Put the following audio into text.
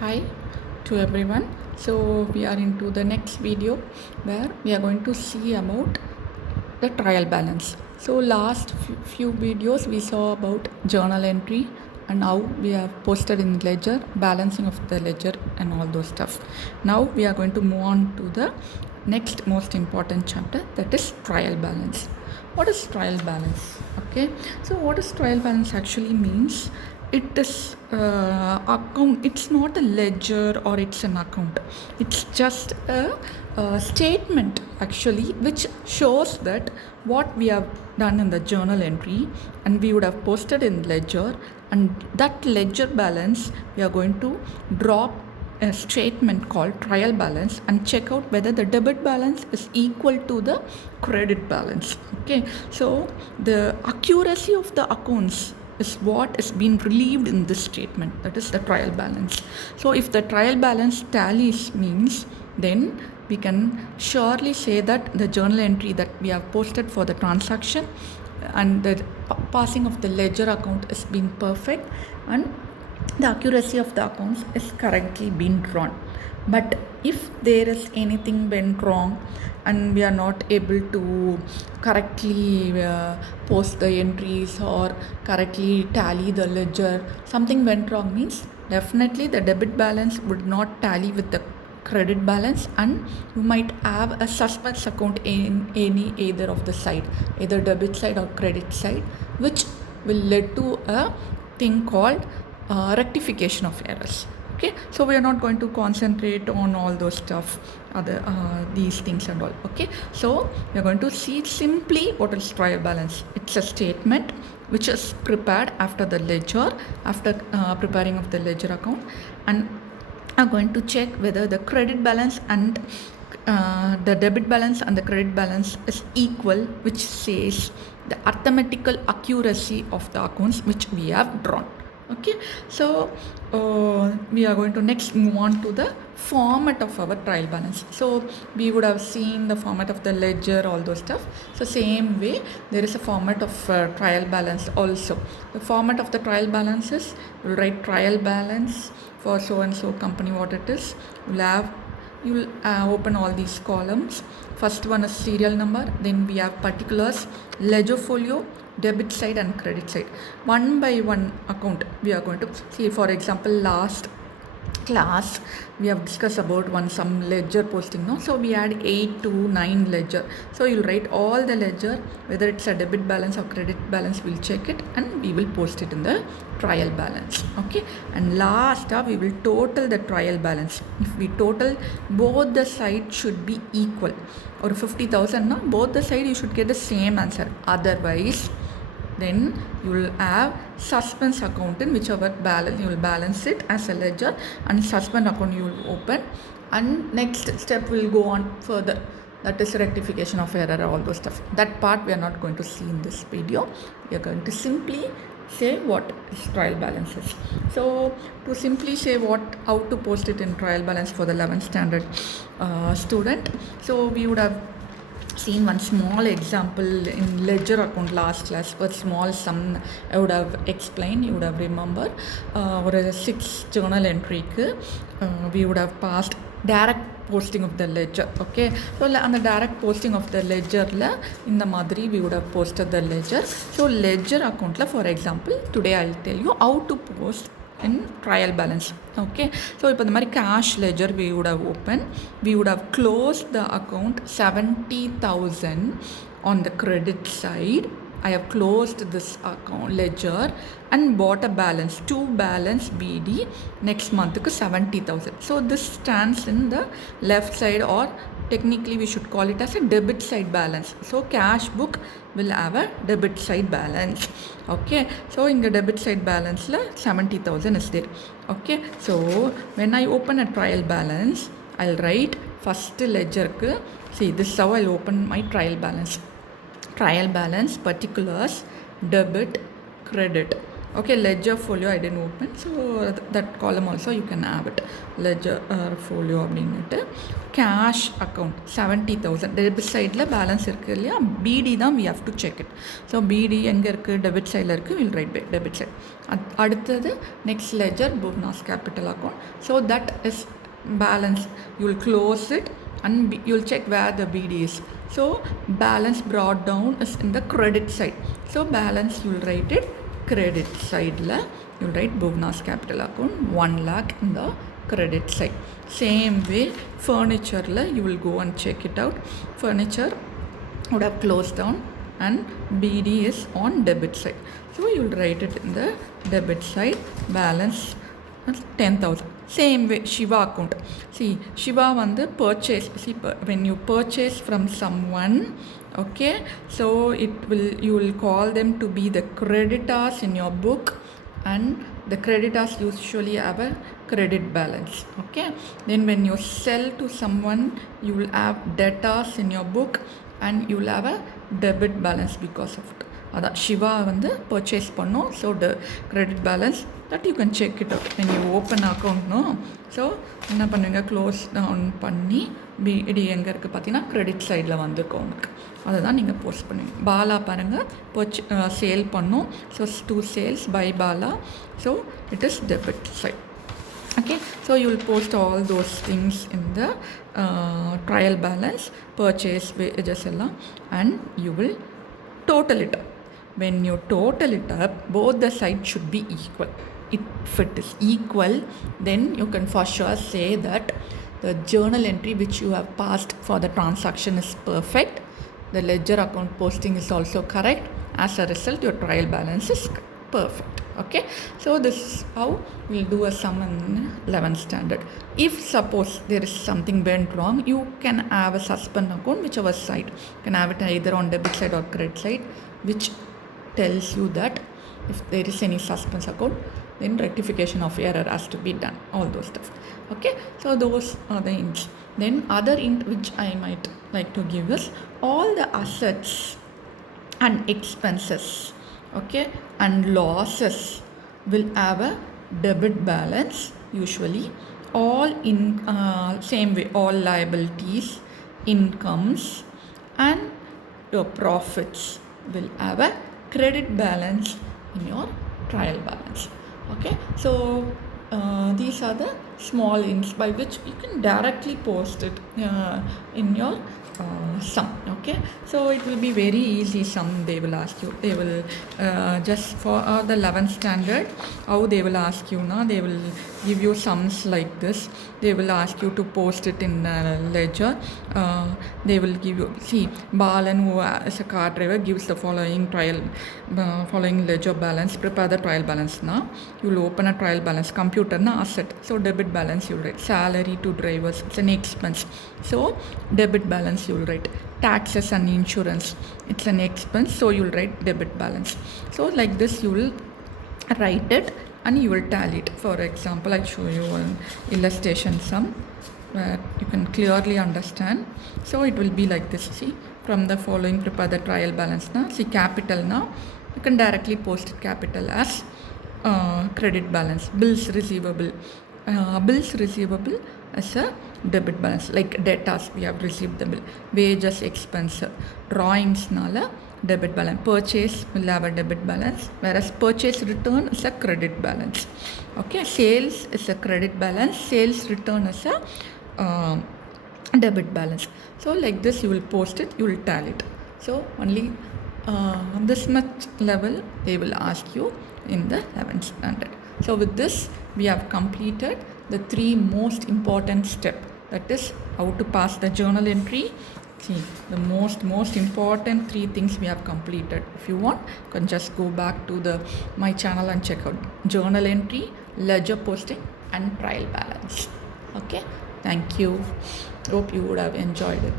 Hi to everyone. So we are into the next video where we are going to see about the trial balance. So last few videos we saw about journal entry and how we have posted in ledger, balancing of the ledger and all those stuff. Now we are going to move on to the next most important chapter, that is trial balance. What is trial balance? Okay, so what does trial balance actually means? It is account. It's not a ledger or it's an account. It's just a statement actually, which shows that what we have done in the journal entry and we would have posted in ledger, and that ledger balance we are going to drop a statement called trial balance and check out whether the debit balance is equal to the credit balance. Okay, so the accuracy of the accounts is what is being relieved in this statement, that is the trial balance. So if the trial balance tallies means, then we can surely say that the journal entry that we have posted for the transaction and the passing of the ledger account is being perfect and the accuracy of the accounts is correctly being drawn. But if there is anything went wrong and we are not able to correctly post the entries or correctly tally the ledger, something went wrong means definitely the debit balance would not tally with the credit balance, and you might have a suspense account in any either of the side, either debit side or credit side, which will lead to a thing called rectification of errors. Okay, so we are not going to concentrate on all those stuff, other these things and all. Okay, so we are going to see simply what is trial balance. It's a statement which is prepared after the ledger, after preparing of the ledger account, and are going to check whether the credit balance and the debit balance and the credit balance is equal, which says the arithmetical accuracy of the accounts which we have drawn. Okay, so we are going to next move on to the format of our trial balance. So we would have seen the format of the ledger, all those stuff. So same way there is a format of trial balance also. The format of the trial balance is, we'll write trial balance for so and so company, what it is. You'll open all these columns. First one is serial number, then we have particulars, ledger folio, debit side and credit side. One by one account we are going to see. For example, last class we have discussed about some ledger posting, no? So we had 8 to 9 ledger. So you'll write all the ledger, whether it's a debit balance or credit balance, we'll check it and we will post it in the trial balance. Okay, and last we will total the trial balance. If we total, both the sides should be equal, or 50,000, no? Both the side you should get the same answer. Otherwise then you will have suspense account in whichever balance you will balance it as a ledger, and suspend account you will open, and next step will go on further, that is rectification of error, all those stuff. That part we are not going to see in this video. We are going to simply say what is trial balance is. So to simply say how to post it in trial balance for the 11th standard student, so we would have seen one small example in ledger account last class. A small sum I would have explained, you would have remembered. Or a 6 journal entry we would have passed direct posting of the ledger. Okay, so on the direct posting of the ledger in the madri we would have posted the ledger. So ledger account for example today I'll tell you how to post in trial balance. Okay, so இப்போ இந்த மாதிரி cash ledger we would have opened, we would have closed the account 70,000 on the credit side. I have closed this account ledger and bought a balance, 2 balance BD next month 70,000. So this stands in the left side, or technically we should call it as a debit side balance. So cash book will have a debit side balance. Okay, so in the debit side balance 70,000 is there. Okay, so when I open a trial balance, I'll write first ledger see, this is how I'll open my trial balance. Trial balance, particulars, debit, credit. Okay, ledger folio I didn't open, so that column also you can have it. Ledger folio அப்படின்னுட்டு cash account 70,000 debit sideல balance இருக்கு இல்லையா, BD தான் we have to check it. So BD எங்கே இருக்குது, debit sideல இருக்குது, we'll write by debit side. அடுத்தது next ledger Bhuvna's capital account, so that is balance, you will close it and you will check where the BD is. So balance brought down is in the credit side, so balance you will write it credit side la, you will write Bhuvna's capital account 1 lakh in the credit side. Same way furniture la, you will go and check it out, furniture would have closed down and BD is on debit side, so you will write it in the debit side, balance 10,000. Same way Shiva account, see Shiva வந்து purchase, see when you purchase from someone, okay, so you will call them to be the creditors in your book, and the creditors usually have a credit balance. Okay, then when you sell to someone, you will have debtors in your book and you will have a debit balance because of it. அதான் சிவா வந்து purchase பண்ணோம், so credit balance that you can check it out when you open account. No, so என்ன பண்ணுவீங்க, close down பண்ணி பிடி எங்கே இருக்குது பார்த்தீங்கன்னா கிரெடிட் சைடில் வந்திருக்கோம் உங்களுக்கு, அதை தான் நீங்கள் போஸ்ட் பண்ணுவீங்க. பாலா பாருங்கள் சேல் பண்ணோம், so 2 sales by Bala, so it is debit side. Okay, so you will post all those things in the trial balance, purchase wages எல்லாம், and you will total it up. When you total it up, both the sides should be equal. If it is equal, then you can for sure say that the journal entry which you have passed for the transaction is perfect, the ledger account posting is also correct, as a result your trial balance is perfect. Okay, so this is how we'll do a sum in 11th standard. If suppose there is something went wrong, you can have a suspend account, whichever side. You can have it either on debit side or credit side, which tells you that if there is any suspense account, then rectification of error has to be done, all those stuff. Okay, so those are the hints. Then other hint which I might like to give is all the assets and expenses, okay, and losses will have a debit balance usually. All in same way, all liabilities, incomes and your profits will have a credit balance in your trial balance. Okay, so these are the small hints by which you can directly post it in your sum. Okay, so it will be very easy sum they will ask you. They will just for the 11th standard, how they will ask you now, they will give you sums like this. They will ask you to post it in ledger. They will give you, see, Balan who is a car driver gives the following ledger balance, prepare the trial balance. Now you will open a trial balance, computer na asset, so debit balance you will write, salary to drivers, it's an expense, so debit balance you will write, taxes and insurance, it's an expense, so you will write debit balance. So like this you will write it and you will tally it. For example, I'll show you an illustration sum where you can clearly understand. So it will be like this. See, from the following prepare the trial balance. Now see, capital, now you can directly post it capital as credit balance. Bills receivable, bills receivable as a debit balance, like debtors we have received the bill. Wages expense, drawings nala debit balance. Purchase will have a debit balance, whereas purchase return is a credit balance. Okay, sales is a credit balance, sales return is a debit balance. So like this you will post it, you will tally it. So only on this much level they will ask you in the 11th standard. So with this we have completed the 3 most important steps, that is how to pass the journal entry. See, the most important 3 things we have completed. If you want, you can just go back to my channel and check out journal entry, ledger posting and trial balance. Okay, thank you, hope you would have enjoyed it.